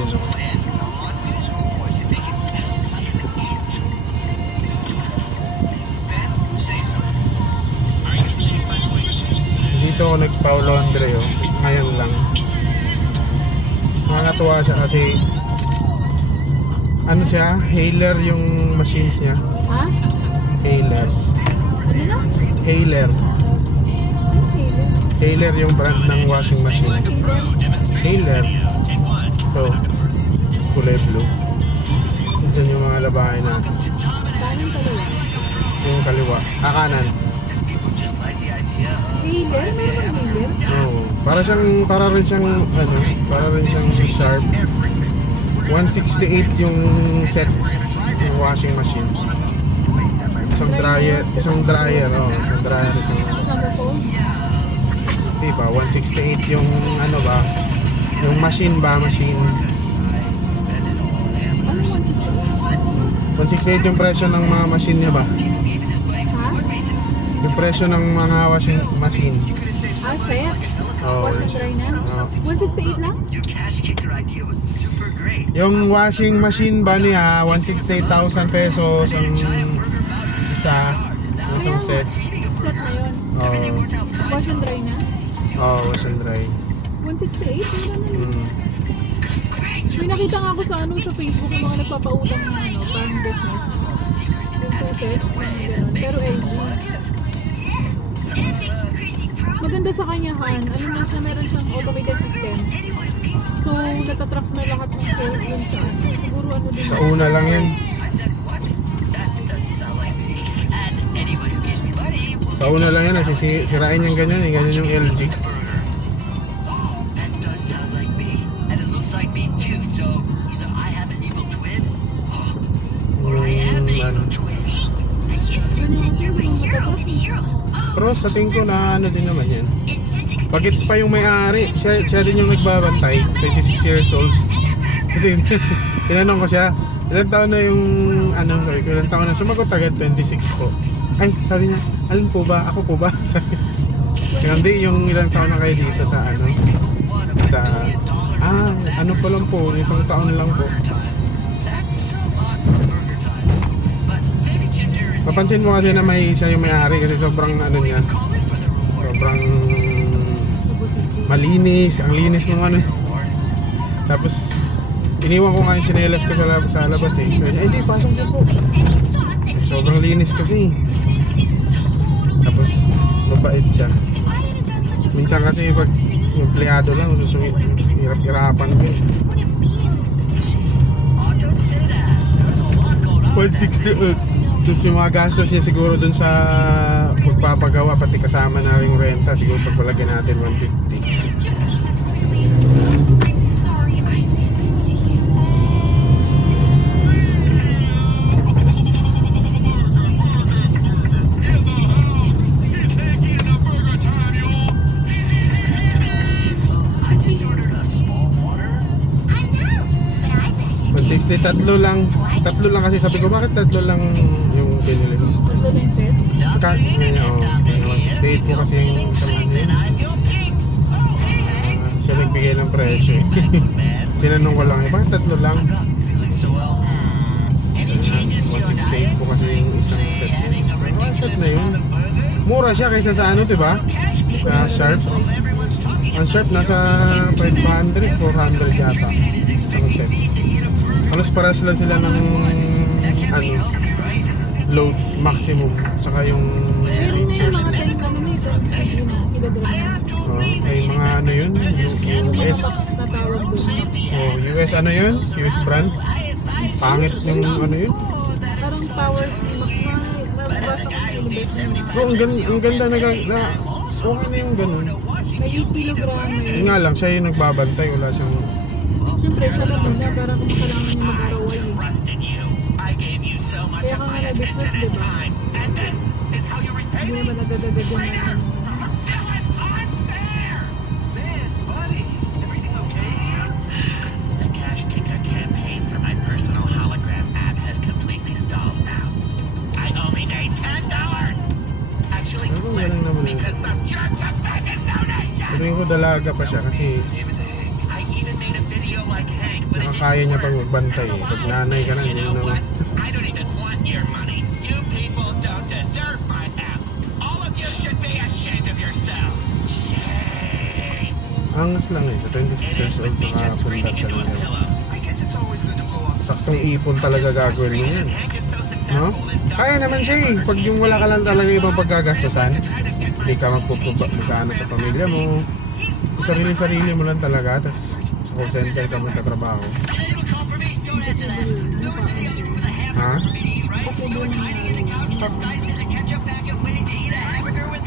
din ako. Dito ako nag-Paulo Andreo. Ngayon lang. Nakakatuwa siya kasi ano siya, Hailer yung machines niya. Ha? Hailer. Ano na? Hailer. Ano Hailer? Hailer yung brand ng washing machine. Hailer. Ito. Kulay blue. Diyan yung mga labahin natin. Kanin kaliwa. Yung kaliwa. Kanan. Hailer? Meron bang Hailer? Oo. Para rin siyang Sharp. 168 yung set yung washing machine. Isang dryer, isang di ba? 168 yung ano ba? Yung machine. Ano 168 yung presyo ng mga machine niya ba? Ha? Yung presyo ng mga washing machine. Ah, set? Oh, Wash and dry na? 168 lang? yung washing machine ba niya 168,000 pesos ang isang set. Set na yun. Oh, Wash and dry na? wash and dry. 168? Yun na. May nakita nga ako sa sa Facebook yung mga nagpapautang ng parang business. Yung two sets, mga ganun. Pero LG. Maganda sa kanya, Han. Ano na siya, meron siyang automated system. So, natatrack na lahat ng sales yun sa siguro ano din. Sa una lang yan. Sa una lang yan, sirain yung ganyan yung LG. Pero sa tingin ko na ano din naman yan. Bagets pa yung may-ari, siya din yung nagbabantay, 26 years old. Kasi tinanong ko siya, ilang taon na yung ilang taon na sumagot agad, 26 po. Ay, sabi niya, alin po ba? Ako po ba? Sabi. Hindi, yung ilang taon na kayo dito sa ano pa lang po, itong taon lang po. Papansin mo kasi na siya yung may-ari kasi sobrang niya, sobrang malinis, ang linis ng Tapos iniwan ko nga yung tsinelas ko sa labas eh. Hindi, pasok ko po. Sobrang linis kasi. Tapos mabait siya. Minsan kasi pag empleyado lang, hirap-hirapan ko eh. 168. Tapos yung mga gastos niya siguro dun sa magpapagawa, pati kasama na rin yung renta, siguro pagpalagyan natin 150. Tatlo lang kasi sabi ko, bakit tatlo lang yung pinili mo? Tatlo na yung set? 168 po kasi yung isang siya nagbigay ng presyo eh. Tinanong ko lang, bakit tatlo lang? 168 po kasi yung isang set. Set na yun. Mura siya kaysa sa diba? Sa Sharp. Ang Sharp nasa 500, 400 yata. Isang set. Halos pares lang sila ng load maximum tsaka yung features mga 10 kami nito. ay mga yun US US yun US brand pangit yung yun parang power max na nabasa ko yung investment bro ang ganda okay na yung ganun may 8 kilogram yun nga lang siya yung nagbabantay wala siyang siyempre siya lang muna para kung kailangan niya mag-araway eh. Kaya ka nga na-business diba? Hindi naman nagdadagdag yung Sabihin ko dalaga pa siya kasi nakakaya niya pang magbantay eh. Pag nanay ka na, hindi mo naman. I don't even want your money. You people don't deserve my help. All of you should be ashamed of yourselves. Shame. Angas lang eh, sa 26 years old nakapunta siya ng I guess it's always good to blow off some saktong ipon talaga gagawin mo yan. Hank is so No? successful in his Kaya naman siya eh. Pag yung wala ka lang talaga ibang pagkagastusan, hindi ka magkano sa pamilya mo. Sarili-sarili mo lang talaga, tapos sa call center ka magkatrabaho. Ha? Kasi doon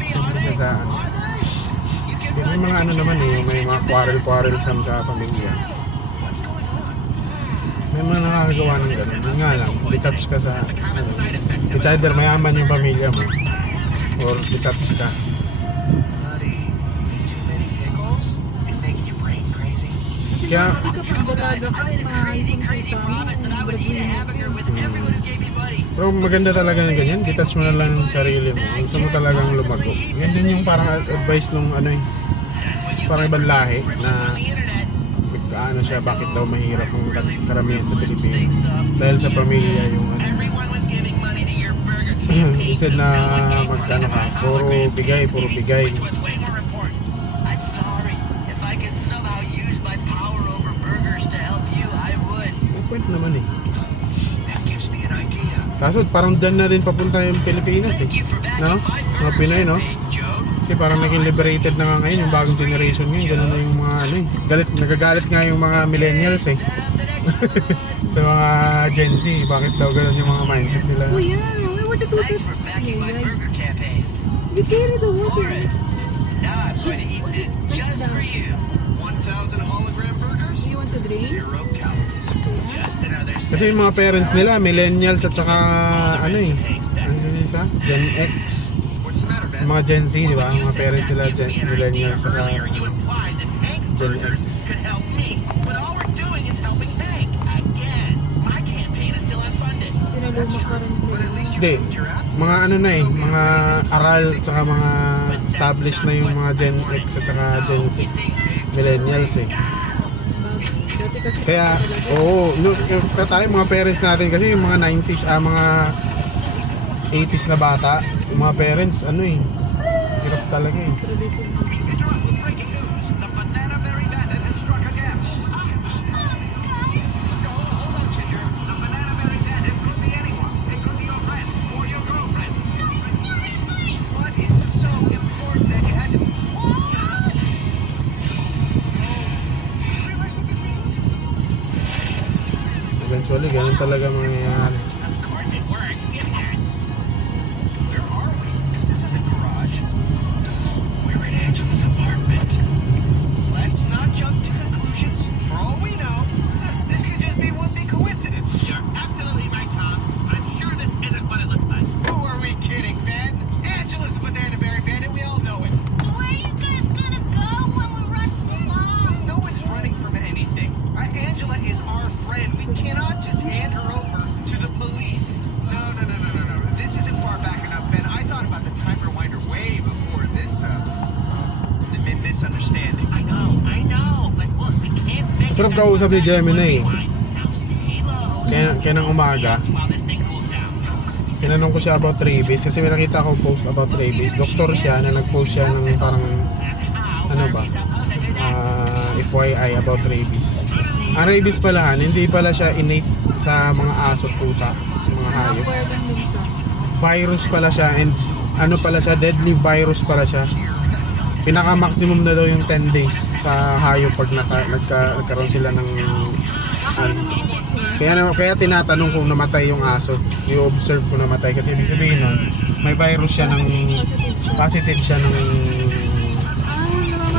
Siyempre sa ano. May mga ano naman eh, may mga quarrel sa pamilya. May mga nakakagawa ng gano'n. Yun nga lang, detach ka sa ano. It's either mayaman yung pamilya mo or detach ka. Buddy, too many pickles and making your brain crazy. Kaya, kapag dalaga ka, maayos yung pero maganda talaga ng ganyan, detach mo na lang yung sarili mo. Gusto mo talagang lumago. Yan din yung parang advice nung ano eh, parang ibang lahi na ano siya, bakit daw mahirap ang karamihan sa Pilipinas. Dahil sa pamilya yung ano. Everyone was giving money to your Burger King. Instead na magkano ka, puro bigay. Was way more important. I'm sorry. If I could somehow use my power over burgers to help you, I would. May point naman eh. That gives me an idea. Kaso parang dyan na rin papunta yung Pilipinas eh. No? Mga Pinoy, no? Kasi parang naging liberated na nga ngayon yung bagong generation ngayon. Ganun na yung mga ano eh. Nagagalit nga yung mga millennials eh. Sa mga Gen Z, bakit daw ganun yung mga mindset nila? Kuya, I want to do this. Thanks for backing my burger campaign. You carry the water. Now I'm going to eat this just for you. 1,000 hologram burgers, You want to drink? 0 calories. Just another Kasi yung mga parents nila, millennials at saka ano eh. Ano sa isa? Gen X. What's the matter, Yung Ben? mga Gen Z, di ba? Ang mga parents nila, millennials at saka earlier, you implied that Hank's Gen burgers X. could help me. But all we're doing is helping Hank. Again, my campaign is still unfunded. Sinalumak ka rin. But at least you Hindi. proved your app. Mga ano na eh, mga aral at saka mga established na yung mga Gen X at saka Gen Z. Millennials eh. Dati kasi Kaya, oo, kaya tayo mga parents natin kasi yung mga 90s, mga 80s na bata, yung mga parents, ano eh, hirap talaga eh. tradition. Interrupting breaking news. The banana berry bandit has struck again. Hold on, Ginger. The banana berry bandit could be anyone. It could be your friend or your girlfriend. What is so important that you had to... Do you realize what this means? Eventually, ganun talaga mangyayari. Of course it worked, didn't it? Where are we? This isn't the garage. We're in Angela's apartment. Let's not jump to conclusions. For all we know, this could just be one big coincidence. You're absolutely right, Tom. I'm sure this isn't what it looks like. Who are we kidding, Ben? Angela's the banana berry bandit. We all know it. So where are you guys gonna go when we run from the mom? No one's running from anything. Angela is our friend. We cannot just hand her over to the police. No. This isn't far back enough, Ben. I thought about the time rewinder way before this, the misunderstanding. I know. But look, we can't make Sarap it that kausap ni far back Gemini eh. rewind. Now stay low. Kaya ng umaga, While this thing cools down. tinanong ko siya about rabies kasi may nakita akong post about rabies. Doktor siya na nag-post siya ng parang ano ba, FYI about rabies. Ang rabies pala, hindi pala siya innate sa mga aso at pusa, sa mga hayop. Pwedeng din siya. Virus pala siya and ano pala siya, deadly virus pala siya. Pinaka-maximum na daw yung 10 days sa hayop pag nagkaroon sila ng ano. Kaya tinatanong kung namatay yung aso, i-observe kung namatay kasi ibig sabihin nun, may virus siya ng positive siya ng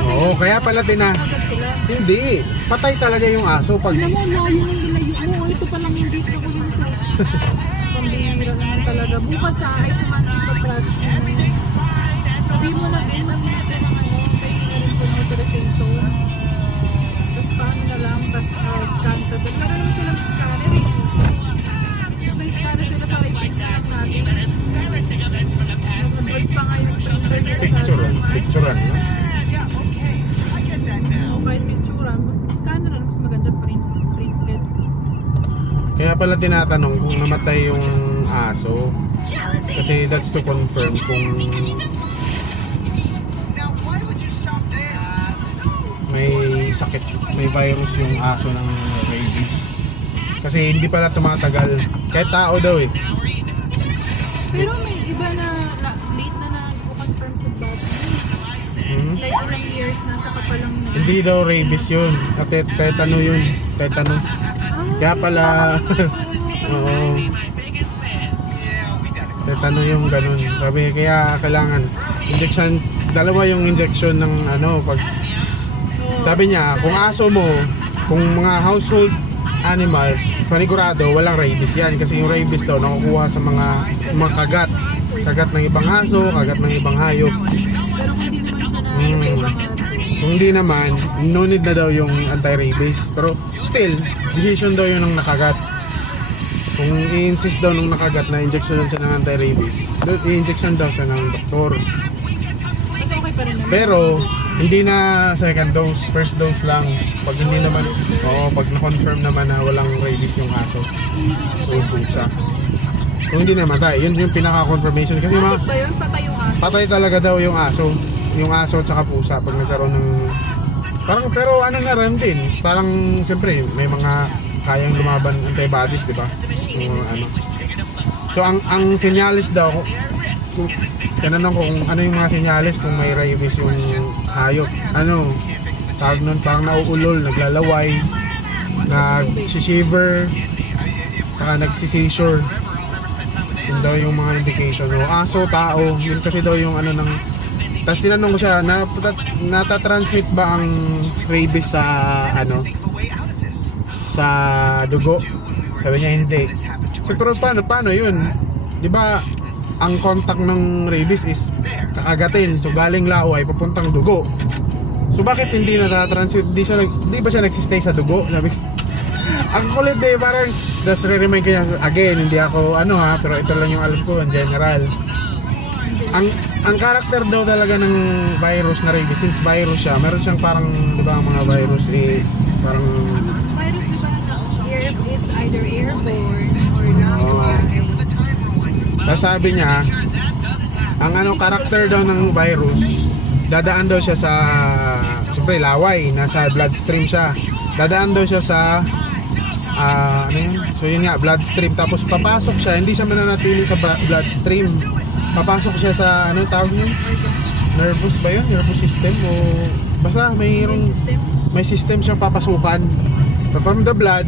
oo, kaya pala Agad sila. hindi, patay talaga yung aso pag Alam mo, layo ng nilayo mo. Ito pa lang yung dito ko yung pambihira naman talaga. Bukas sa ayos naman dito project namin. Sabi mo na din namin natin ng ano, kayo na rin po ng authorization. Tapos paano na lang, tapos scan. Tapos meron naman silang scanner eh. May scanner sila sa right natin. Embarrassing events from the past. Nag-advise pa nga yung printer nila sa picturean, no? Yeah, okay. I get that now. kahit picture, scanner lang, mas maganda print Kaya pala tinatanong kung namatay yung aso. Jealousy. Kasi that's to confirm kung Now, why would you stop there? may sakit, may virus yung aso ng rabies. Kasi hindi pala tumatagal. Kahit tao daw eh. Pero may iba na late na nag-confirm sa bata. Hmm? Like ilang years na saka palang Hindi daw rabies yun. Tetano yun. Tetano. Kaya pala, oo, Yeah, we gotta go. tetano yung ganun. Sabi, kaya kailangan injection, dalawa yung injection ng ano, pag sabi niya, kung aso mo, kung mga household animals, panigurado, walang rabies yan. Kasi yung rabies daw, nakukuha sa mga kagat. Kagat ng ibang aso, kagat ng ibang hayop. pero kung hindi naman siya na Mm. Kung hindi naman, no need na daw yung anti-rabies. Pero still, decision daw yun ng nakagat. Kung i-insist daw nung nakagat na injection siya ng anti-rabies, i-injection daw siya ng doktor. But okay pa rin naman. Pero, hindi na second dose, first dose lang. Pag hindi naman, pag na-confirm naman na walang rabies yung aso o yung pusa. Kung hindi namatay, yun yung pinaka-confirmation. Kasi mga, Bakit ba yun? Patay yung aso. patay talaga daw yung aso. Yung aso at saka pusa pag nagkaroon ng... Parang, pero ano na rin din. Parang, siyempre, may mga kayang lumaban antibodies, di ba? Yung ano. So, ang sinyalis daw, tinanong ko kung ano yung mga sinyalis kung may rabies yung hayop. Ano, tawag nun, parang nauulol, naglalaway, nag-shiver, saka nag-seizure. Yun daw yung mga indication. O, aso, tao, yun kasi daw yung ano ng... Tapos tinanong ko siya, natatransmit ba ang rabies sa ano, Think of a way out of this. sa dugo? Sabi niya hindi. So, pero paano yun? Di ba ang contact ng rabies is kakagatin. So galing laway papuntang dugo. So bakit hindi natatransmit? Di ba siya nagsistay sa dugo? Sabi ko, ang kulit eh, parang das re-remind kanya again, hindi ako ano ha, pero ito lang yung alam ko in general. Ang character daw talaga ng virus na rabies, since virus siya, meron siyang parang, di ba, ang mga virus eh, parang Virus di ba na it's either airborne or not? tapos sabi niya, ang ano character daw ng virus, dadaan daw siya sa, siyempre laway, nasa bloodstream siya. Dadaan daw siya sa, ano yun? So yun nga, bloodstream. Tapos papasok siya, hindi siya mananatili sa bloodstream. Papasok siya sa, ano tawag yun? Nervous ba yun? Nervous system? O basta may system siyang papasukan. So from the blood,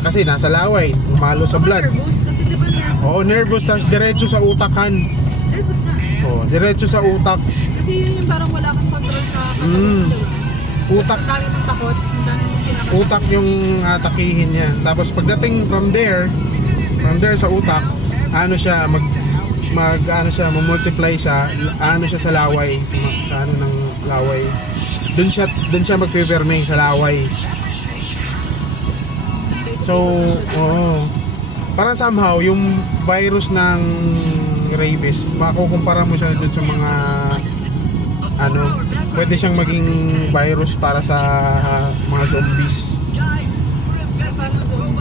kasi nasa laway, umalo sa blood. Nervous kasi di ba nervous? Oo, nervous, tapos diretso sa utakan. Nervous na. Oo, diretso sa utak. Kasi yun yung parang wala kang control sa katawan mo, di ba? Utak, Ang dami mong takot, ang dami mong kinakatakot. utak yung atakihin niya. Tapos pagdating from there sa utak, ano siya, ano siya, multiply siya, ano siya sa laway, sa ano ng laway. Doon siya magpiperme sa laway. So, parang somehow yung virus ng rabies, makukumpara mo siya doon sa mga ano, pwede siyang maging virus para sa mga zombies.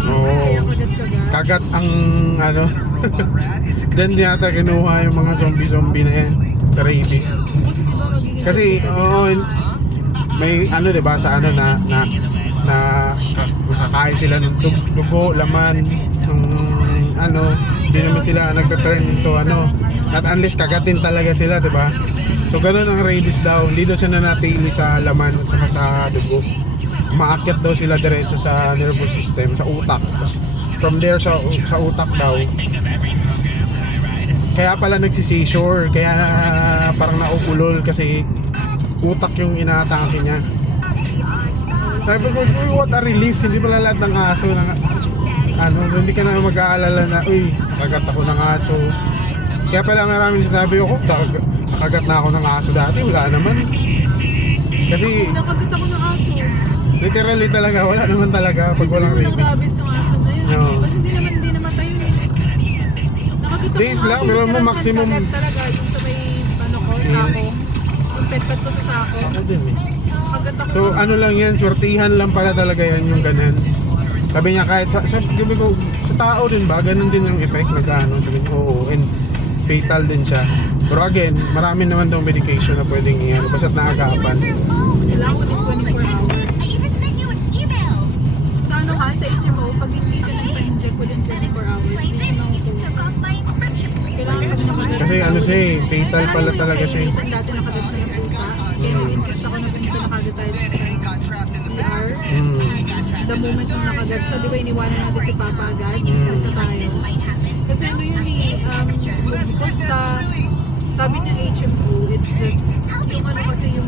Oo. Kagat ang ano. Then yata kinuha yung mga zombie na yan sa rabies. Kasi may ano 'di ba sa ano na nakakain sila ng dugo, laman, ng ano, hindi naman sila nagta-turn into ano, not unless kagatin talaga sila, 'di ba? So ganun ang rabies daw, hindi daw siya nanatili sa laman at saka sa dugo. Umaakyat daw sila diretso sa nervous system, sa utak. From there sa utak daw. Kaya pala nagsi-seizure, kaya parang nauulol kasi utak yung inaatake niya. Sabi ko, what a relief, hindi pala lahat ng aso na, ano, hindi ka na mag-aalala na, uy, nakagat ako ng aso. Kaya pala maraming sasabi ko, nakagat na ako ng aso dati, wala naman. Kasi, Nakagat ako ng aso. literally talaga, wala naman talaga pag Kasi walang naman ang rabies. rabies ng aso na yun. Oo. Kasi hindi naman tayo yun. Nakakita ko Days ng lang, aso, pero literal maximum- kagat talaga yung sa may ano ko, sako. Yung pet-pet ko sa sako. Ako din eh. Nakagat ako So ano lang yan, swertihan lang pala talaga yan yung ganun. Sabi niya kahit sabi ko, sa tao din ba, ganun din yung effect na gano'n. Sabi niya, oo, and fatal din siya. Pero again, marami naman daw medication na pwedeng iyan, basta't naagapan. Kailangan ko din 24 hours. I even sent you an email. Sa ano ha, sa HMO, pag hindi ka nagpa-inject within 24 hours, Plain hindi says mo you took off my encryption kailangan bracelet. pa nakagat. Kasi ano siya eh, fatal pala talaga siya eh. Dati nakagat siya ng pusa. Kaya insist ako na pumunta nakagat tayo sa Got trapped in the ER. Mm. The moment na nakagat siya, di ba iniwanan natin si Papa agad? Insist na tayo. Kasi ano yun eh, bukod sa, sabi niya HMO, it's just, yung ano kasi yung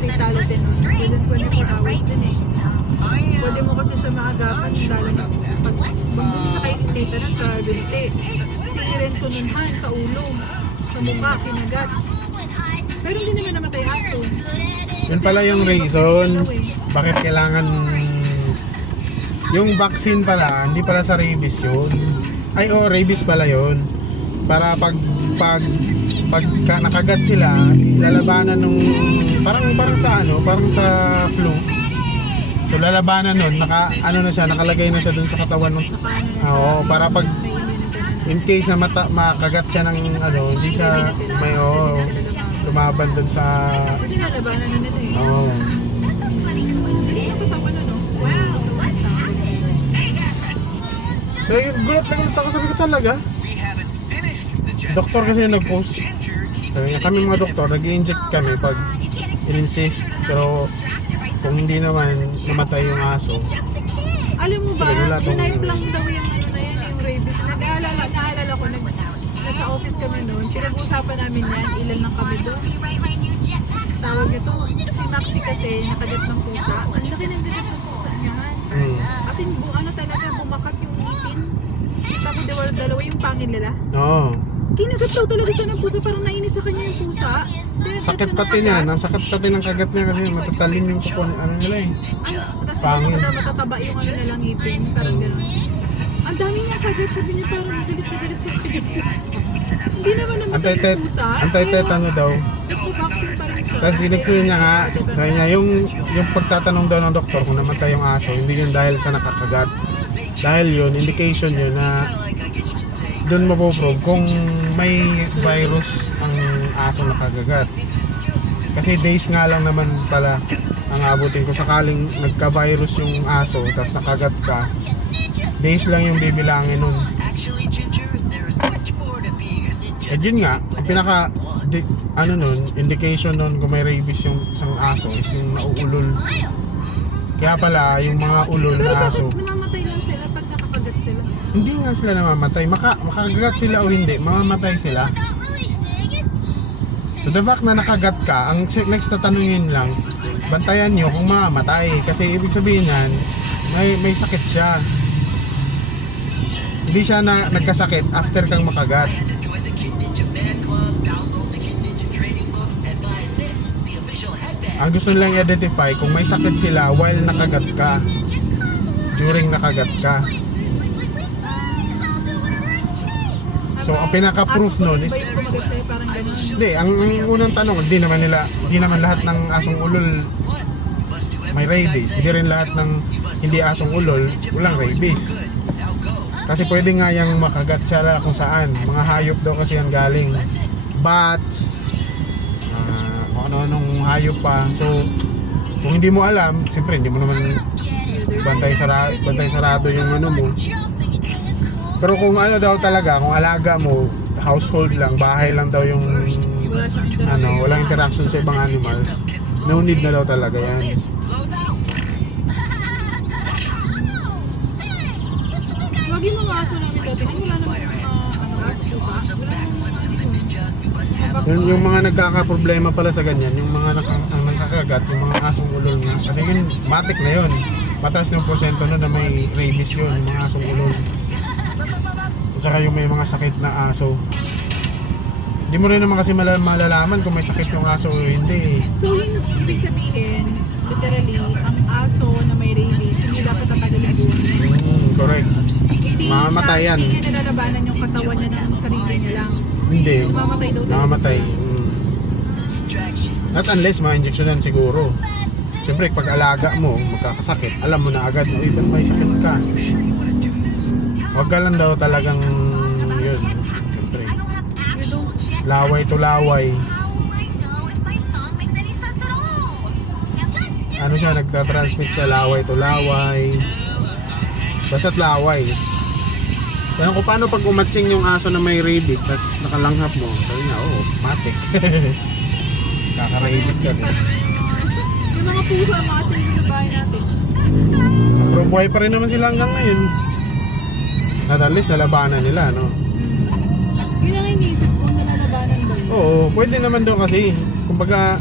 fatality nun, within 24 hours din eh. Pwede mo kasi siya maagapan, lalo na pag bumili na kay maintenance sa bilte. Si Renzo Nunhan sa ulo, sa mukha, kinagat. Pero hindi naman namatay aso. Yun pala yung reason, bakit kailangan yung vaccine pala, hindi pala sa rabies yun. Ay rabies pala yun. Para pag nakagat sila, lalabanan nung parang sa flu. So lalabanan nun, ano na siya, nakalagay na siya dun sa katawan ng oo, para pag in case na makagat siya ng ano, hindi siya may lumaban dun sa Kasi nalabanan na nila eh. oo. Sige, kasama na no? Wow! So yung gulat ako, sabi ko talaga. We haven't finished the jet. Doktor kasi yung nag-post. Ginger keeps Sabi niya, kami mga doktor, nag-i-inject kami pag in-insist. Pero kung hindi naman namatay yung aso, Alam mo ba, Sabi nila, hinipe lang daw yung ano na yan, yung rabies. Naalala ko, nasa office kami noon, pinag-usapan namin yan, ilan lang kami doon. Tawag nito, si Maxi kasi, nakagat ng pusa. Ang laki ng gagat ng pusa niya. Kasi ano talaga, bumakat yung ngipin. Kita ko dalawa yung pangil nila. oo. Kinagat daw talaga siya ng pusa, parang nainis sa kanya yung pusa. Sakit pati niya, ang sakit pati ng kagat niya kasi matatalin yung kuko, ano nila eh. Ay, tapos Pangil. matataba yung ano nilang ngipin, parang gano'n. Ang dami niya kagat, sabi niya parang galit na galit sa pusa. Hindi naman namatay yung pusa. Anti-tetano daw. Nagpo-vaccine pa rin siya. Tapos in-explain niya nga, sabi niya, yung pagtatanong daw ng doktor kung namatay yung aso, hindi yun dahil sa nakakagat. Dahil yun, indication yun na doon mapoprove kung may virus ang aso nakagagat. Kasi days nga lang naman pala ang abutin ko sakaling nagka-virus yung aso tapos nakagat ka. Days lang yung bibilangin nun. Actually, Ginger, there's much more to being a ninja. At yun nga, ang pinaka indication nun kung may rabies yung isang aso is yung nauulol. Kaya pala yung mga ulol Pero na bakit aso, namamatay lang sila pag nakakagat sila? hindi nga sila namamatay. Makakagat sila o hindi, mamamatay sila. So the fact na nakagat ka, ang next na tanungin lang, bantayan nyo kung mamamatay. Kasi ibig sabihin yan, may sakit siya. Hindi siya na nagkasakit after kang makagat. Join the Kid Ninja fan club, download the Kid Ninja training book, and buy this, the official headband. Ang gusto nilang i-identify kung may sakit sila while nakagat ka, during nakagat ka. So ang pinaka-proof nun is Ba yung kumagat sa'yo parang gano'n? hindi, ang unang tanong, hindi naman lahat ng asong ulol may rabies. Hindi rin lahat ng hindi asong ulol walang rabies. Kasi pwede nga yung makagat siya kung saan. Mga hayop daw kasi ang galing. Bats, kung ano-anong hayop pa. So, kung hindi mo alam, siyempre hindi mo naman bantay sarado yung ano mo. Pero kung ano daw talaga, kung alaga mo, household lang, bahay lang daw yung walang interaction sa ibang animals, no need na daw talaga yan. Lagi mga aso namin dati, wala naman yung mga aso pusa. Wala naman Yung mga nagkakaproblema pala sa ganyan, yung mga ang nakakagat, yung mga asong ulol nga. Kasi yun, matik na yun. Mataas yung porsyento nun na may rabies yun, yung mga asong ulol. At saka yung may mga sakit na aso. Hindi mo rin naman kasi malalaman kung may sakit yung aso o hindi. So yung ibig sabihin, literally, ang aso na may rabies, hindi dapat tatagalin buwan. Correct. Hindi Mamamatay yan. Hindi niya nalalabanan yung katawan niya ng sarili niya lang. Hindi. Mamamatay daw talaga. Namamatay. Not unless ma-injectionan siguro. Siyempre, pag alaga mo, magkakasakit, alam mo na agad, uy, ba't may sakit ka? Huwag ka lang daw talagang yun. Siyempre, laway to laway. Ano siya, nagtatransmit siya laway to laway. Basta't laway. Kaya ko paano pag umatsing yung aso na may rabies, tas nakalanghap mo, sabi niya, oh, matik. Kaka-rabies ka din. Yung mga puso, ang mga tingin na bahay natin. Pero buhay pa rin naman sila hanggang ngayon. At least nalabanan nila, no? Yun ang iniisip ko na nalabanan ba yun? Oo, pwede naman daw kasi. Kumbaga,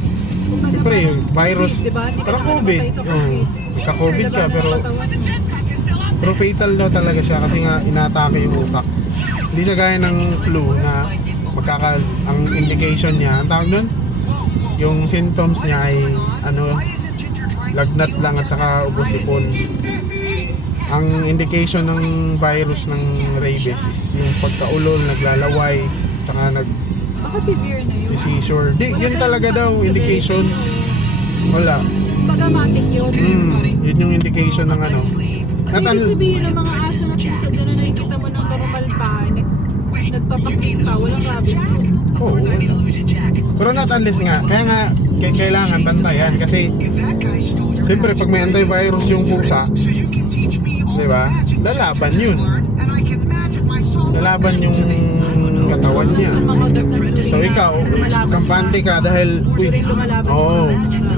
siyempre, yung virus, Diba? Hindi ka parang naman COVID. namatay sa Oo, COVID. ka-COVID ka, Labanan pero sa katawan. pero fatal daw talaga siya kasi nga inatake yung utak. Hindi siya gaya ng flu na ang indication niya, ang tawag nun? Yung symptoms niya ay ano, lagnat lang at saka ubos sipon. Ang indication ng virus ng rabies is yung pagkaulol, naglalaway, tsaka Baka severe na yun. seizure. Di, yun talaga daw indication. Wala. Pagamatic yun. Yun yung indication ng ano. At Ibig sabihin ng mga aso na pusa doon na nakikita mo ng normal pa, nagpapakita, walang rabies yun. oo. Pero not unless nga, kaya nga kailangan bantayan kasi siyempre pag may antivirus yung pusa, di ba? Lalaban yun. Lalaban yung katawan niya. So ikaw, kampante ka dahil, uy, oo.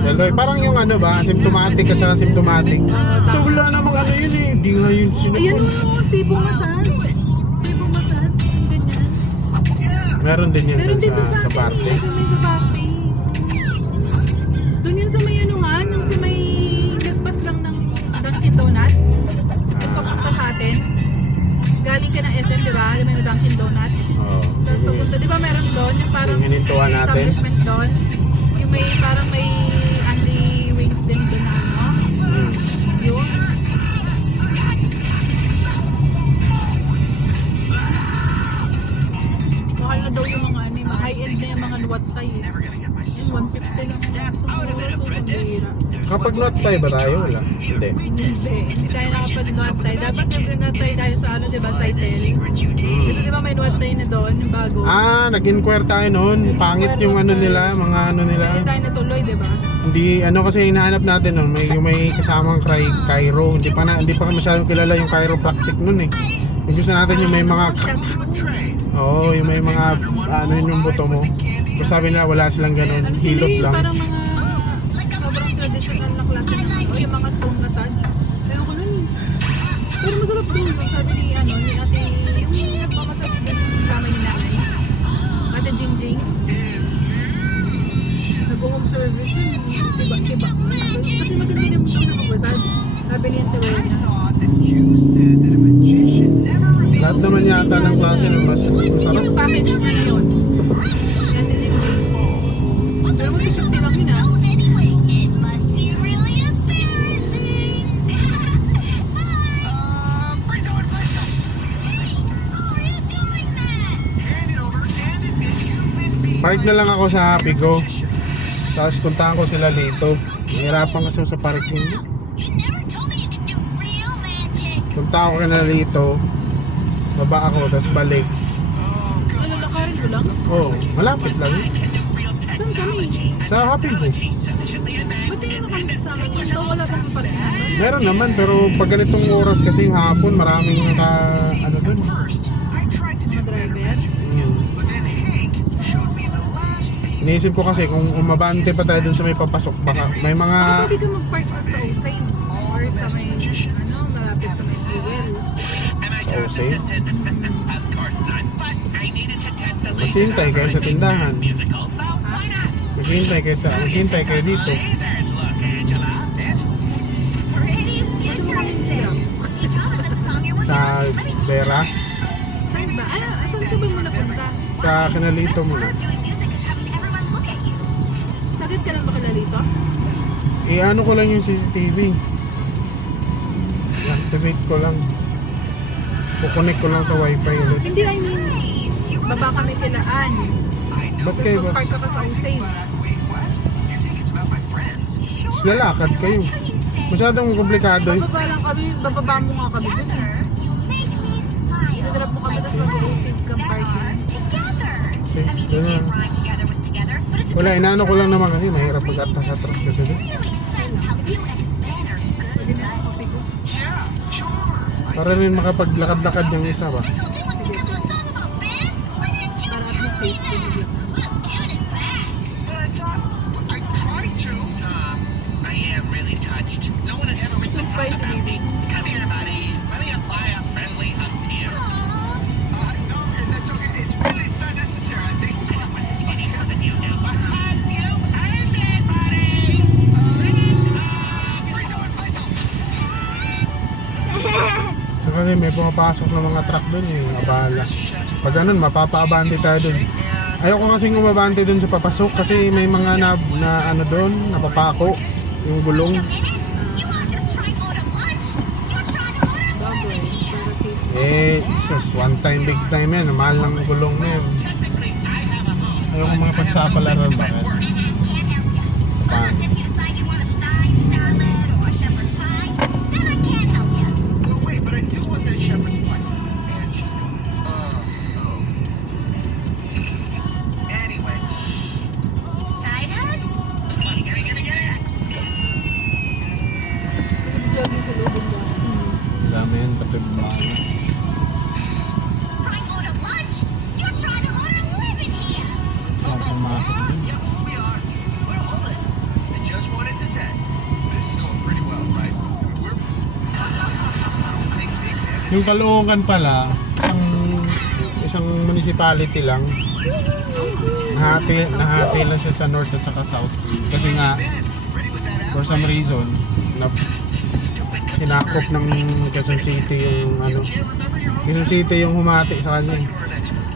Dahil parang yung ano ba, symptomatic ka sa symptomatic. Ito wala namang ano yun eh. Di nga yun Ayan sinupon. mo, sibong massage. Sibong massage, ganyan. Meron din yan Meron dun dito sa sa atin parte. eh, sa may sa parte. Doon yun sa may anuhan, yung sa may lagpas lang ng Dunkin Donut. Papunta sa atin. Galing ka ng SM, di ba? May Dunkin Donut. Oo. Tapos papunta, di ba meron doon? Yung parang Yung hinintuan may natin. establishment doon. Yung may parang may only wings din doon na ano. Yun. Mahal na daw yung mga ano, yung high-end na yung mga nuwatay. Yung 150 lang. Kapag not tayo ba tayo? Wala. Hindi. Hindi tayo nakapag-nuwatay. Dapat yung nuwatay tayo sa ano, di ba, Saitel. Kasi di ba may nuwatay na doon, yung bago. Nag-inquire tayo noon. Pangit yung ano nila, mga ano nila. Hindi tayo natuloy, di ba? Hindi, ano kasi hinahanap natin noon, may kasamang Cairo. Hindi pa masyadong kilala yung chiropractic noon eh. Yung gusto natin yung may mga, oo, yung may mga, ano yun yung buto mo. Pero sabi nila wala silang ganun, Ano sila hilot eh, lang. parang mga sobrang traditional na klase ng ano, yung mga stone massage. Pero ko nun eh. Pero masarap din yun. Sabi ni ano, ni ate, yung nagmamassage din kami ni nanay. Ate Jingjing. Nag-home service yun. Iba. Kasi maganda din yung nag-massage. Sabi ni Ate Wena. Lahat naman yata ng klase ng mas masarap. Yung package niya na yun. Ate Jingjing. Pero mo 50 lang yun ah. Anyway, it must be really embarrassing. Freeze on, please. How are you doing that? Hand it over and admit you've been beat Park by na lang ako sa Happy Go. magician. Tapos puntahan ko sila dito. Nahirapan kasi ako sa parking. You never told me you could do real magic. Punta ako na dito. Baba ako, tapos balik. Ano, lakarin mo lang? Oh, malapit lang. Saan kami? Sa Happy Go. Ba't yung nakakita sa akin? Ito wala kang parking. Meron naman, pero pag ganitong oras kasi yung hapon, maraming ano dun. First, I tried to do Mga driver. Yun. but then Hank showed me the last piece. Iniisip ko kasi kung umabante pa tayo dun sa may papasok, baka may mga... Baka pwede ka mag-park sa Usain. Or sa may, ano, malapit sa may fuel. Am I Tom's Okay. assistant? Of course not. But I needed to test the lasers Maghintay kayo sa before I make tindahan. my musical, so why not? Maghintay kayo dito. Lasers look, Angela. Pretty interesting. Hey, Thomas, that the song you're working Sa on? Let me see. Vera, Saan ba? Saan ka ba muna punta? sa Kinalito Best muna. part of doing music is having everyone look at you. Sagad ka lang ba kilalito? Ano ko lang yung CCTV. I-activate ko lang. Kukonek ko lang sa wifi ulit. Hindi, I mean, baba kami kilaan. Ba't kayo ba? Park ka pa sa Usain. Wait, what? You think it's about my friend? Sure. Lalakad kayo. Whatever you say. Masyadong komplikado yun. Bababa lang kami, bababa mo nga kami dun. You make me smile. Dinadala mo kami Like tapos mag-i-receive friends kang that party. are together. See, I mean, you yun did na. rhyme together with together, but it's a Wala, good inaano ko first lang try. naman kasi mahirap mag-atras-atras kasi doon. Really sense how you and Ben are good buds. Yeah, sure. Para rin makapaglakad-lakad yung isa ba? This whole thing was because of a song about Ben? Why didn't you Para at tell least me safe that? ka na. Would have given it back. But I thought I tried to. Tom, I am really touched. No one has ever written a So song spicy, about me. baby. Come here, buddy. Let me apply a friendly hug to you. Aw. No, that's okay. It's not necessary. I think it's fine. It's any more than you do. But you've earned it, buddy. Please don't, please don't. So kasi may pumapasok na mga truck doon eh, abala. Pag ganun, mapapaabante tayo doon. Ayoko kasing umabante doon sa papasok kasi may mga na ano doon, napapako, yung gulong. Wait a minute. You aren't just trying to order lunch. You're trying to order Bago living eh, here. para safe. Just one time, big time yan, mahal ng gulong na yan. Technically, I have a home. Ayoko mga pagsapalaran ba? Can't help you. Paano? If you decide you want a side salad or a shepherd's pie, then I can't help you. Well, wait, but I do want that shepherd's pie. And she's gone. Oh. Anyway, Side hug? Come on, get it. Kasi bigla din sa loob ng bahay. Dami yan, pati mahal. Trying to order lunch? You're trying to order living here. Mga pumasok doon. yeah, we are. Well, hold this. I just wanted to say, this is going pretty well, right? We're. I don't think Big Ben is. Yung Caloocan pala, isang municipality lang. Nahati lang siya sa north at saka south. Kasi nga, Ben, ready with that for some reason, na sinakop ng Quezon City yung ano. Can't remember your own. Quezon City yung humati sa kanya. You're an expert.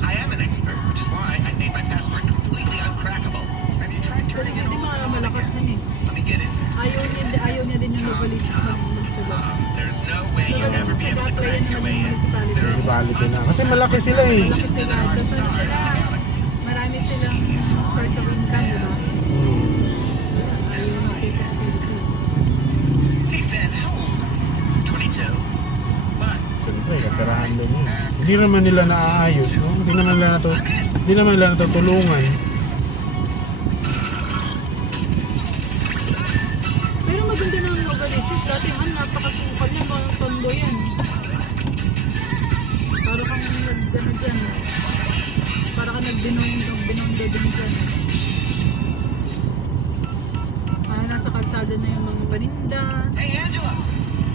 I am an expert, which is why I made my password completely uncrackable. Have you tried Kasi turning it hindi on? mga malakas din eh. Let me get in there. Ayaw niya din yung novelitis magsagot. There's no way you'll ever be able to crack your way in. Municipality na. Kasi malaki sila eh. Malaki sila. Tapos ano sila, marami silang source of income, di ba? Ayaw na kita sila. Hey Ben, how old? 22. But Siyempre, katirahan doon yun. Hindi naman nila naaayos, no? Hindi naman nila natutulungan. Pero maganda na ang novelitis. Dati man, napakasukal niya. Mga tondo yan. Para kang nag-ano dyan. Para kang nagbinondo din dyan. Nasa kalsada na yung mga paninda. Hey Angela,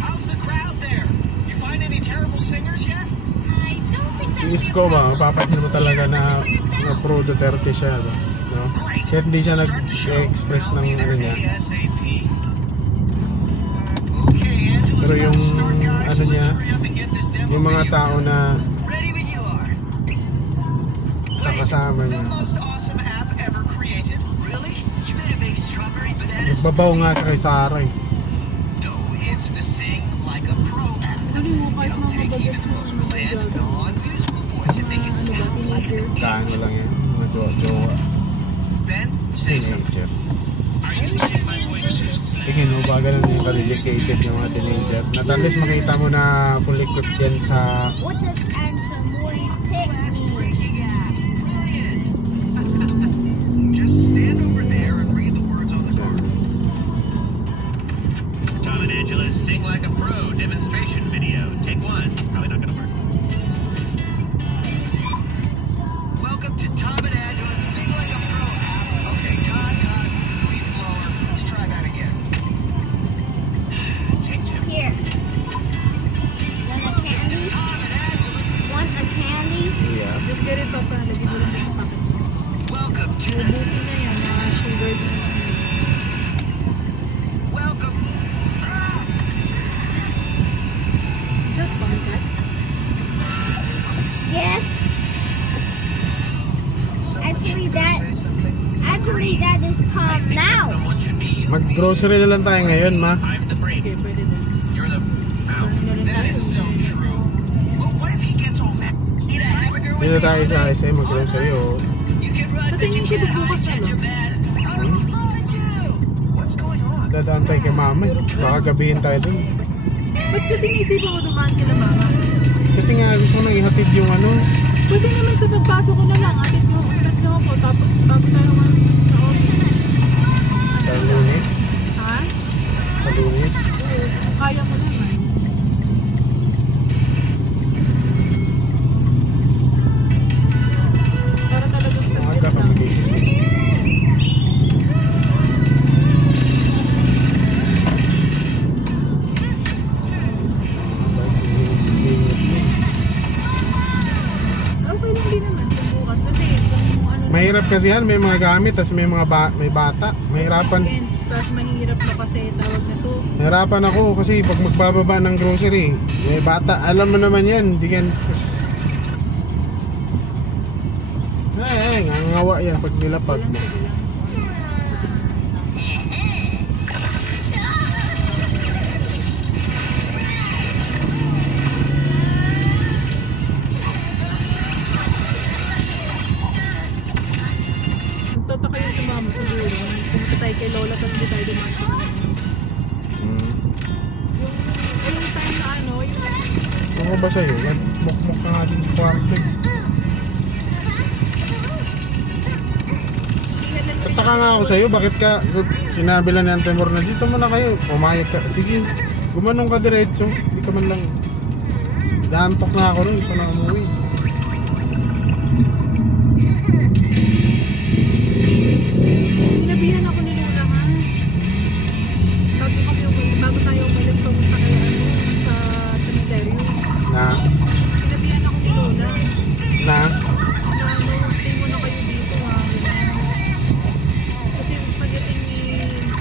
how's the crowd there? You find any terrible singers yet? I don't think Si that Isko ba, mapapansin mo talaga na pro Duterte siya, ba? No? Kaya hindi siya nag-express ng ano niya. ASAP. Okay, Angela, Pero yung start, guys. ano niya, Let's hurry up and get this demo yung mga video tao na ready when you are. What is it? Kasama The niya. most awesome app ever created. Really? You made a big strawberry banana nagbabaw nga sa kay Sarah eh. No, it's the Sing Like a Pro app. Ano mo, kahit It'll mga take mabagat even the na most mga bland, gagawin. non-musical voice and make it sound like an Kaan mo lang yan, mga jowa, Ben, say something. teenager. are you saying my voice is Tingin mo ba ganun yung ka-dedicated yung mga teenager? At at least makita mo na full equipped yan sa What does answer more technique? Just stand over there and read the words on the card. Tom and Angela's Sing Like a Pro demonstration video? Take one. Probably not gonna work. Welcome to Tom and Angela's Sing Like a Pro app. Okay, cut. Leave lower. Let's try that again. Take two. Here. Want a candy? Tom and Angela, Want a candy? yeah. Just get it, Papa. Lagyan mo lang sa packet. welcome to Ubusin na yan. Mga sugar din. welcome. Is that pangkat? Yes. Someone Actually, should go that- say something. Actually, that is Tom Mouse. Someone should be you. Mag-grocery na lang tayo ngayon, ma. I'm the Okay, brains. pwede din. You're the mouse. Ano rin That tayo? is so true. But what if he gets all mad? Eat a hamburger with Dito me tayo all sa day? SM, mag-grocery o You can run, Sa but you tingin ko can't bukas hide, na, can you, no? man? I would love it too. dadaan tayo kay mama. Baka gabihin tayo dun. Ba't kasi naisipan mo dumaan kila mama? Kasi nga gusto ko nang ihatid yung ano. Pwede naman sa pagpasok ko na lang, atid yung tatlo ko, tapos bago tayo naman sa office. Sa Lunes. Ha? Sa Lunes. Oo, kung kaya mo naman. Para talagang Maaga saglit kami lang. gigising. Okay lang din naman kung bukas. Kasi kung ano Mahirap kasi yan, may mga gamit, tas may mga may bata. Mahirapan. Tapos mahirap na kasi tawag na to. Nahirapan ako kasi pag magbababa ng grocery, may bata. Alam mo naman yan, di yan. Ay, ngangawa yan pag nilapag Walang mo. sige lang. Magtota kayo sa mama siguro. Pumunta tayo kay Lola tapos hindi tayo dumating. Yung time na ano, yung Ano ba sa'yo? Yan, mukmuk ka nga din sa kwarto. Tataka nga ako sa'yo, bakit ka, sinabi lang ni Antemor na dito muna kayo, pumayag ka. Sige, gumanong ka diretso, hindi ka man lang. Naantok na ako nun, isa na umuwi. sinabihan ako ni Lola ha. Bago tayo umalis pumunta kayo ano, sa cemetery. Na, Sinabihan ako ni Lola. na, Na ano, stay muna kayo dito ha. Kasi pagdating ni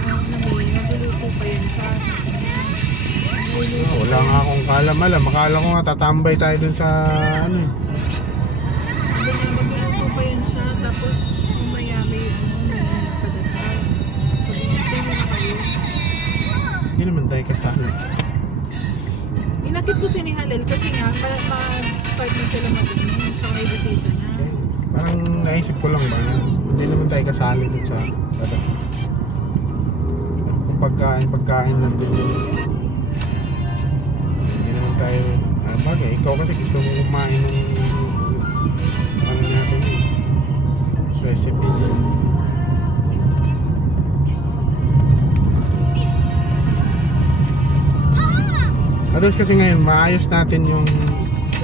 Nami, magluluto pa yan siya. Magluluto wala nga akong kalam-alam. Akala ko nga tatambay tayo dun sa, ano eh. Magluluto pa yan siya. Tapos umaya may padasal. Sabi, stay muna kayo. Hindi naman tayo kasali. Inakit ko si ni Halil kasi nga, para ma-start na sila mag-inom sa may bisita niya. Parang naisip ko lang ba, hindi naman tayo kasali dun sa, kung pagkain lang din yun. Hindi naman tayo, bagay, ikaw kasi gusto mo kumain ng ano natin yun, recipe. Ados kasi ngayon, maayos natin yung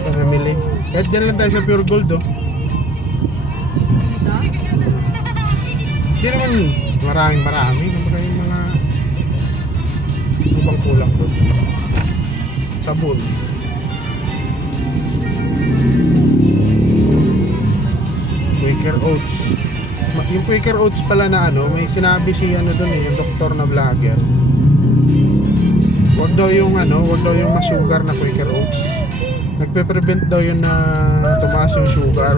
family. Kahit dyan lang tayo sa Pure Gold, oh. Ito? Hindi naman marami. Kumbaga yung mga ibang kulang doon. Sabon. Quaker Oats. Yung Quaker Oats pala na ano, may sinabi si ano doon eh, yung doktor na vlogger. Wag daw yung ma-sugar na Quaker Oats. Nagpe-prevent daw yun na tumaas yung sugar.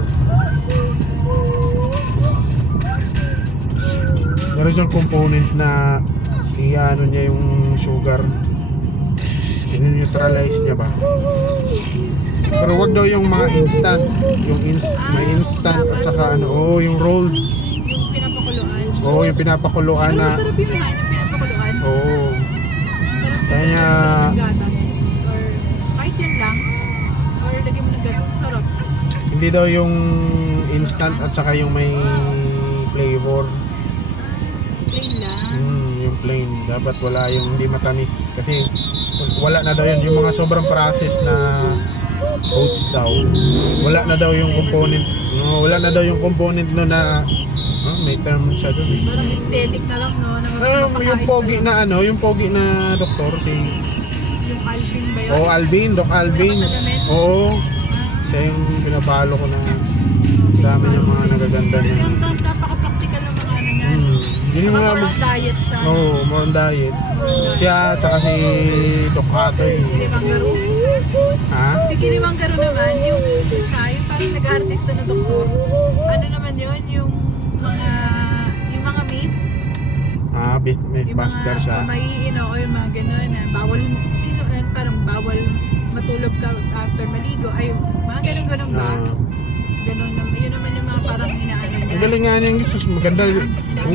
Meron siyang component na i-ano niya yung sugar. I-neutralize niya ba? Pero wag daw yung mga instant. May instant at saka ano, yung rolled. Yung pinapakuluan. Yung pinapakuluan Pero na. masarap yun ha, yung pinapakuluan. Kaya Sarap niya, ng gatas. Or kahit yun lang. Or lagyan mo ng gatas, sarap. hindi daw yung instant at saka yung may flavor. Plain lang. Yung plain. Dapat wala yung hindi matamis. Kasi wala na daw yun. Yung mga sobrang process na oats daw. Wala na daw yung component. No, wala na daw yung component no na may term siya doon. Parang aesthetic na lang, no? Na Yung mapakain pogi ka lang. na ano, yung pogi na doktor si Yung Alvin ba yun? Alvin, Doc Alvin. Nakasalamin? Oo. Siya yung pinapalo ko na dami ng mga nagaganda Kasi niya. ang napaka-practical ng mga ano niyan. Yun yung mga More on diet siya. more on diet. Siya at saka si Doc Atoy. Kilimanjaro. Ha? Si Kilimanjaro naman, yung isa, yung parang nag-artista na doktor. Ano naman yun, yung mga myth. Mythbuster siya. Maiino o yung mga gano'n na bawal, parang bawal matulog ka after maligo. Ay, mga gano'n ba? Gano'n naman. Yun naman yung mga parang inaano niya. Ang galing nga niya yung Jesus. Maganda.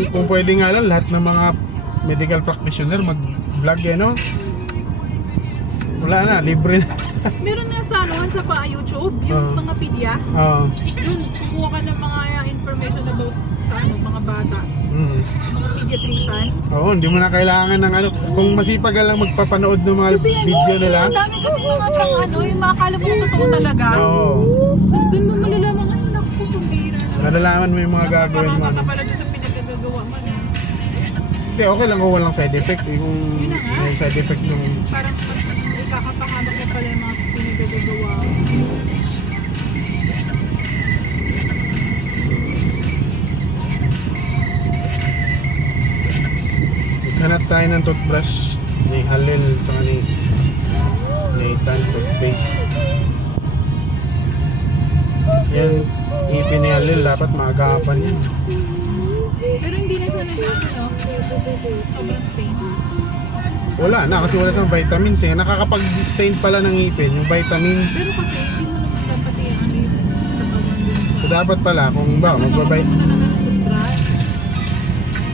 Kung pwede nga lang, lahat ng mga medical practitioner mag-vlog eh, no? Wala na, libre na. Meron nga sa YouTube, yung mga pedia. Oo. Yun, kukuha ka ng mga information about sa mga bata. Mga pediatrician. Oo, hindi mo na kailangan ng ano. Kung masipag ka lang magpapanood ng mga Kasi video nila. ang dami kasi mga pang yung mga akala mo na totoo talaga. Oo. Tapos dun mo malalaman, ay naku, kumbira na. Nalalaman mo yung mga gagawin mo. Napakahanga Ano. ka pala dun sa pinagagagawa mo na. Hindi, okay lang kung walang side effect. Yung Yun na nga. may side effect yung... Parang mas ikakapanganak mo pala yung mga pinagagagawa mo. Hanap tayo ng toothbrush ni Halil sa ni Nathan toothpaste. Yan, ipin ni Halil dapat maagapan yan. Pero hindi na siya sobrang stain. Wala na kasi wala siyang vitamins eh. Nakakapag-stain pala ng ipin yung vitamins. Pero kasi hindi mo naman dapat yung So dapat pala kung ba magbabay mo talaga ng toothbrush.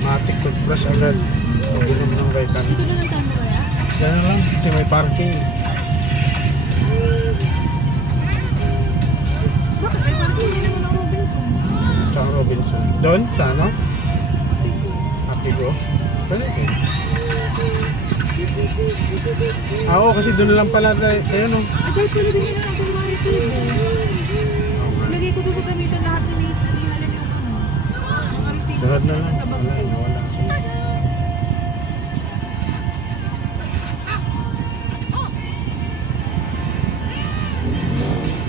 matik toothbrush agad. Magbigay mo ng vitamins. Ito na lang tayo kaya? Yan lang kasi may parking. Bakit? Ay, parang hindi naman ang Robinson. Tsaka Robinson. Doon sa ano? Happy Go. Pwede din. Oo, kasi doon lang pala tayo no. Ajay, pwede din yun ang kumari Ilagay ko doon sa gamitan lahat na hinihalan yung mga receiver. Sunod na lang. Sa bag Wala, ko. nawala.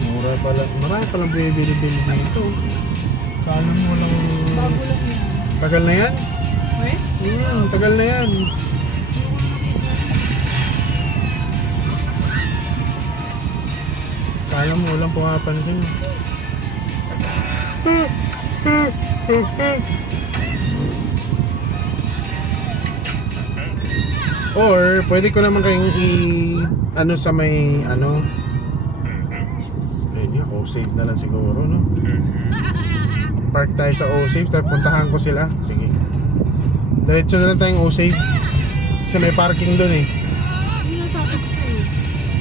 Mura pala. Marami palang bibili-bili dito. Kala mo walang... Bago lang yan. Tagal na yan? Wait? Tagal na yan. Kala mo walang pumapansin. Or pwede ko naman kayong ano sa may ano. Ayun nga, O-Save na lang siguro, no? Park tayo sa O-Save, tapos puntahan ko sila. Sige. Diretso na lang tayong O-Save. Kasi may parking doon eh. Hindi na sabi ko sa'yo.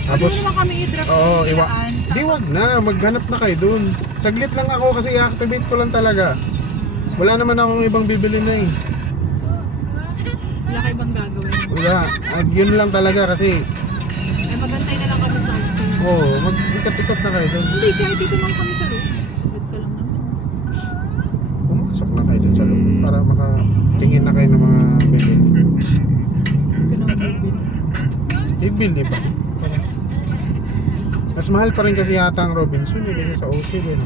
Tapos, Pwede mo naman kami i-drop oo, sa iwa. Ilaan. Di wag na, maghanap na kayo doon. Saglit lang ako kasi i-activate ko lang talaga. Wala naman akong ibang bibili na eh. Wala kayo bang gagawin? Wala. Yun lang talaga kasi, Ay, magantay na lang kami sa house. oo, mag-ikot-ikot na kayo doon. Hindi, kahit dito lang kami sa room. Sabit ka lang naman. Pumasok na kayo doon sa loob para makatingin na kayo ng mga bibili. Huwag ka naman bibili. Bibili ba? Mas mahal pa rin kasi yata ang Robinson eh, kasi sa O-Save eh, no?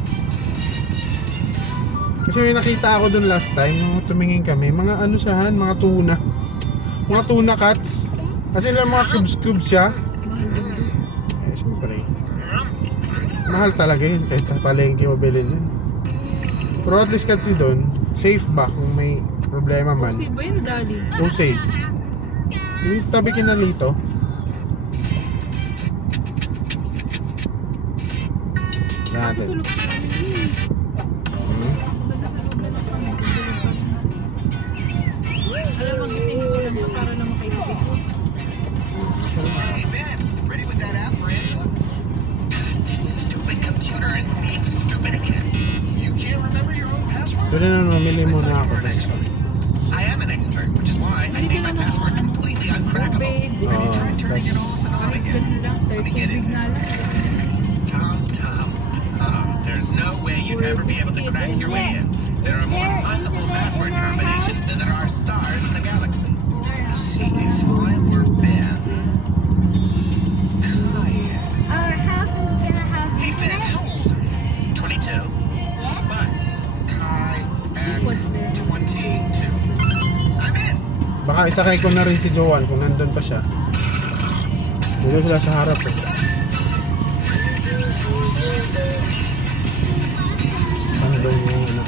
Kasi may nakita ako dun last time nung tumingin kami, mga ano siya, mga tuna. Mga tuna cuts. Kasi lang mga cubes siya. Eh, syempre. Mahal talaga yun kahit sa palengke mabili yun. Pero at least kasi doon, safe ba kung may problema man. Si ba yung daddy? O safe. Yung tabi kinalito. Natin. Tulog ka namin yun. Maganda sa loob na lang kami. Tulog kami. Alam, magising ko lang to para lang makaisipin ko. Hey, Ben, ready with that app for Angela? This stupid computer is being stupid again. You can't remember your own password? Doon na mamili muna ako. I am an expert, which is why I made my password completely uncrackable. Babe, Oo, Turning it tas off and on kahit again. ganun lang, 30 gig na lang. Tom, there's no way you'd ever be able to crack your way in. There are more possible password combinations than there are stars in the galaxy. See, if I were Ben. Kaya. Our house is gonna have Hey, Ben, how old are you? 22. Yes. But Kai and What's there? 22. I'm in. baka isakay ko na rin si Joanne kung nandun pa siya. Dito sila sa harap eh. Ano daw yung ano?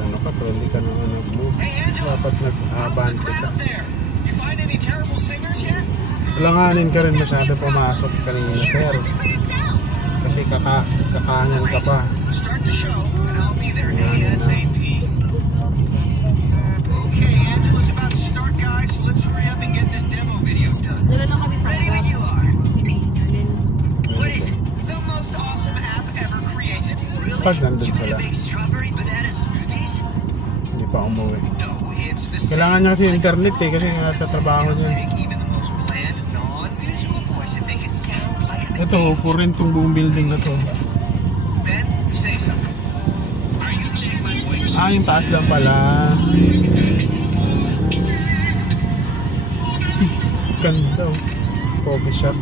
Ano ka pero hindi ka nang nag-move. Hey, Angela. Dapat How's the nag-abante crowd ka. up there? You find any terrible singers yet? Langanin ka rin masyado pumasok kanina sir. Use it for yourself. kasi kakanan ka pa. Start the show, and I'll be there ASAP. Okay, Angela's about to start, guys, so let's hurry up and get this demo video done. Dala lang kami sa Ready when harap. you are. Alin, What is it? The most awesome app ever created. Really? Pag nandun You sila, gonna make strawberry banana smoothies? hindi pa umuwi. No, it's the Kailangan same. niya kasi internet eh, kasi nga sa trabaho It'll niya. take even the most bland, non-musical voice and make it sound like an Ito, for rent tong buong building na to. Ben, say something. Are you seeing my voice? Ah, yung taas lang pala. Ganda oh. Coffee shop.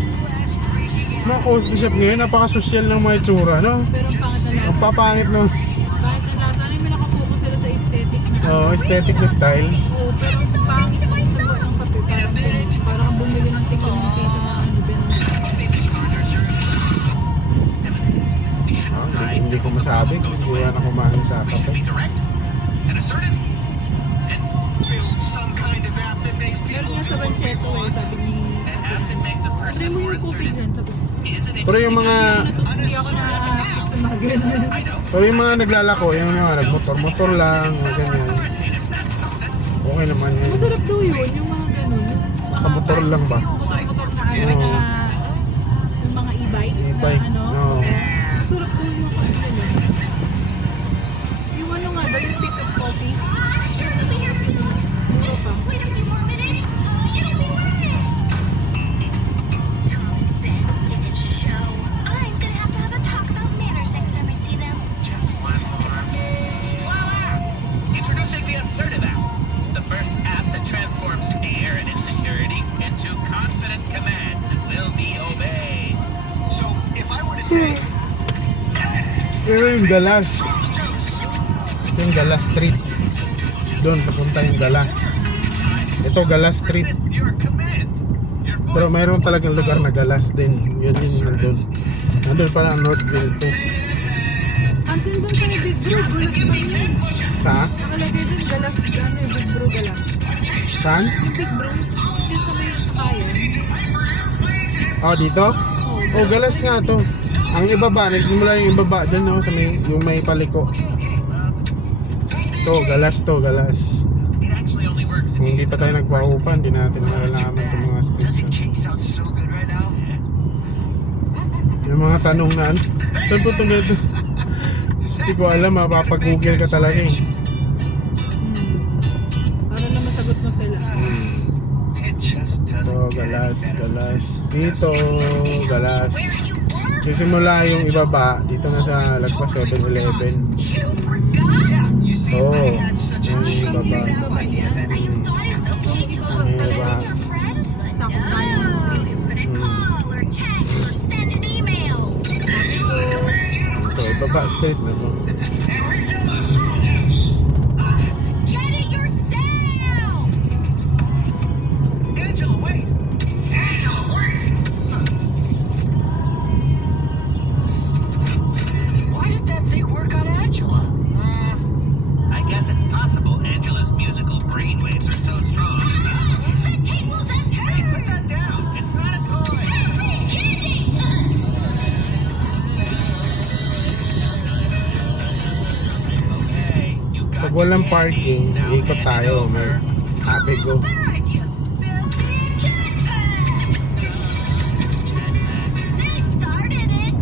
Mga coffee shop ngayon, napaka-social ng mga itsura, no? pero ang Ang pangit papangit no. na lasa. Kahit ang lasa, ano yung may nakafocus sila sa aesthetic na. Oh, aesthetic na style. Oo, pero ang pangit ng sagot ng kape. Parang kang bumili ng tingin ng case ng ano, Ben. Ah, hindi ko masabi kung wala na kumain sa We should kape. be direct and assertive and Build some kind of app that makes Meron people nga do sa what we Bancheto eh, want. sabi ni... an app that makes a Try person mo more yung cookie assertive dyan, sabi ko. is an Pero yung mga, Hindi ako nakakapit sa mga ganyan. I know. pero yung mga naglalako, yung mga nagmotor-motor lang, mga ganyan. Authoritative, that's something. Okay naman yan. Masarap daw yun, yung mga ganun. Yung mga Kamotor lang ba? motor-motor na ano Oo. na... Yung mga e-bike na E-bike. ano. Oo. Masarap daw yung kanila. Yung ano nga ba, yung pick-up coffee. I'm sure we'll be here soon. Just wait a few more minutes. It'll be worth it. Tom and Ben didn't show. I'm gonna have a talk about manners next time I see them. Just one more. Voila! Introducing the Assertive app, the first app that transforms fear and insecurity into confident commands that will be obeyed. So, if I were to say, Pero yung Galas, ito yung Galas Street. Doon, papunta yung Galas. Ito, Galas Street. Resist your command. Your voice Pero mayroon talagang will lugar na Galas din. Yun yung nandun. Nandun pala ang Northville to. Andun doon sa Big Bro, galas pa rin. Sa? Nakalagay doon, galas, ano yung Big Bro galas. Saan? Yung Big Bro, yung sa may kaya. Oh, dito? Oh, Galas nga to. Ang ibaba, nagsimula yung ibaba dyan, no? Sa may, yung may paliko. To, Galas to, Galas. It actually only works if Kung you hindi use pa it tayo on nagpahupa, hindi natin malalaman itong mga streets. doesn't cake sound so good right now? Yung mga tanong na ano, saan po itong ito? Hindi ko alam, mapapag-google ka talaga eh. Para na masagot mo sila. It just doesn't So, get any Galas, better. Galas. Dito, Galas. Where you were? Sisimula yung ibaba, dito na sa Lagpas 7-Eleven. You forgot? You see, Oh, I had such a yung genius ibaba. app idea that You thought it's okay to abandon your friend? Sakot tayo. You couldn't call or text or send an email. Ito, ibaba straight na to. Get it yourself! Angela, wait! Angela, wait! Why did that thing work on Angela? I guess it's possible Angela's musical brainwaves are so strong. The tables have turned! Put that down. It's not a toy. Pretty candy! Okay, you got Pag your walang candy. parking, Now ikot hand it tayo. over. May abego. Better idea! Build me a jetpack! They started it!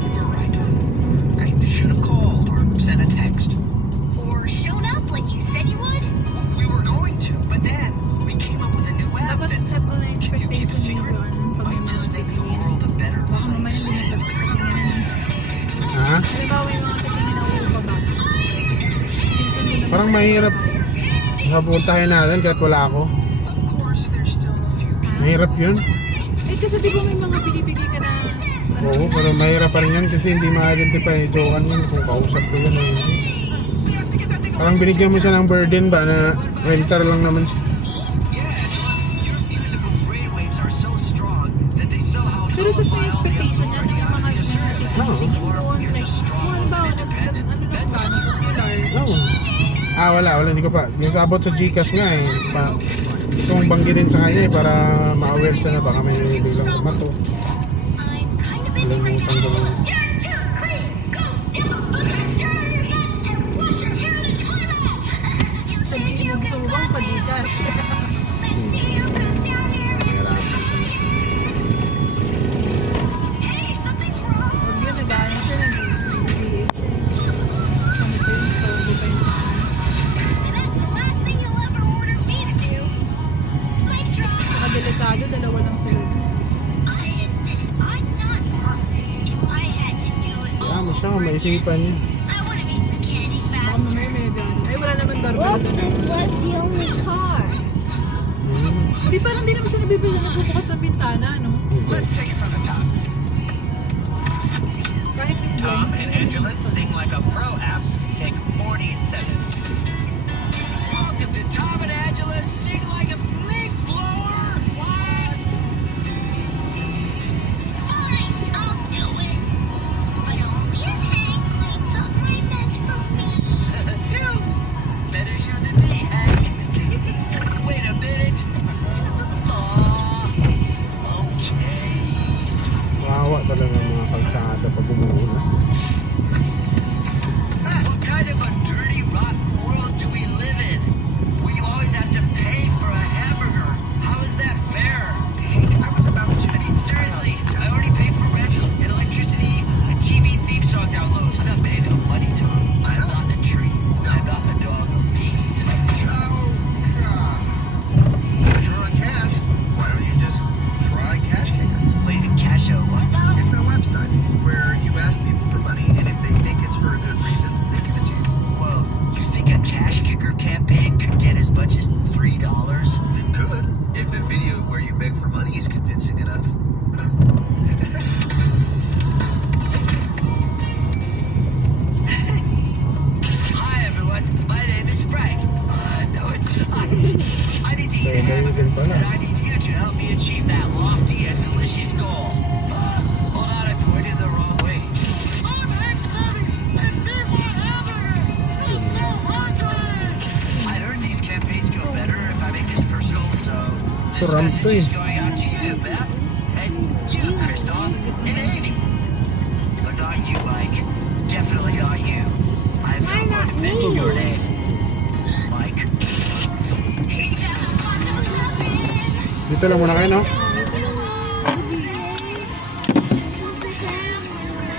You were right. I should have called or sent a text. Or shown up like you said you would? We were going to, but then we came up with a new app Dapat that set mo na yung can you keep a expectation secret? nyo doon pag may Might mga just make the titingin. world a better Baka mamaya place. hindi nagtatingin. Ha? Halimbawa yung mga titingin na ubaba. Parang mahirap. Napuntahin natin kahit wala ako. Of course, there's still a few. Mahirap yun. Eh kasi di ba may mga binibigay ka na Oo, pero mahirap pa rin yan kasi hindi ma-identify ni Jokan yun kung kausap ko yun. Eh. Parang binigyan mo siya ng burden ba na renter lang naman siya. Yeah, your musical brainwaves are so strong that they somehow pero sa may nullify all the expectation niya authority yung on mga the assertive. tingin doon You're like just strong, kung halimbawa independent. ano na That's ba all. popular Oo. Ah, wala, hindi ko pa. Yung sabot sa Gcash nga eh. Gusto kong banggitin sa kanya eh para ma-aware siya na baka may biglang mato. I'm kind of busy. Kalimutan ko lang. You're too clean. Go down, booger, dirty your head, and wash your hair in the toilet. You think Sabihin you mo gusto can mo bang pagdikas? Let's see you come down here and try it. Hey, something's wrong. Huwag yun, nag-ano siya, nag-create. Ano pa yun, story pa yun. That's the last thing you'll ever order me to do. Mic drop. Saka delikado, dalawa lang sila. I admit it. I'm not perfect. If I had to do it Kaya mo all siya, over maisipan niya. I would have eaten the candy Baka faster. mamaya may nag-ano. Ay, wala naman darbal. What if this was the only car? Di parang hindi naman siya nabibigyan nagbubukas ng bintana, no? Let's take it from the top. Kahit yung Tom blind. and Angela sing like a pro app. Take 47. Welcome to Tom and Angela Sing Like a Leaf Blower. What? Fine, I'll do it. But only if Hank cleans up my mess for me. Phew. Better you than me, Hank. Wait a minute. Aw. Okay. Kawawa talaga ang mga kalsada pag umuuna. What kind of a dirty, rotten world do we live in? Where you always have to pay for a hamburger? How is that fair? Hey, I was about to. I mean, seriously, I already paid for rent and electricity, a TV theme song downloads. I'm not made of money, Tom. I'm not a tree. I'm not a dog or beans. Sure on cash. Why don't you just try Cash Kicker? Wait, Cash what now? It's a website where you ask people for money, and if they think it's for a good reason, they give it to you. Whoa, you think a Cash Kicker campaign could get as much as $3? It could, if the video where you beg for money is convincing enough. Hi everyone, my name is Frank. No, it's not. I need to eat a hamburger, and I need you to help me achieve that lofty and delicious goal. Hold on, I pointed the wrong way. I'm Hank Scotty, and me want hamburger. It's so hungry. I heard these campaigns go better if I make this personal, so this Ramp message to eh. is going out to you, Beth, and you, Christoph, and Amy. But not you, Mike. Definitely not you. I'm Why not not going to mention me? your name. Mike. He doesn't want to love me. Dito lang muna kayo, no? So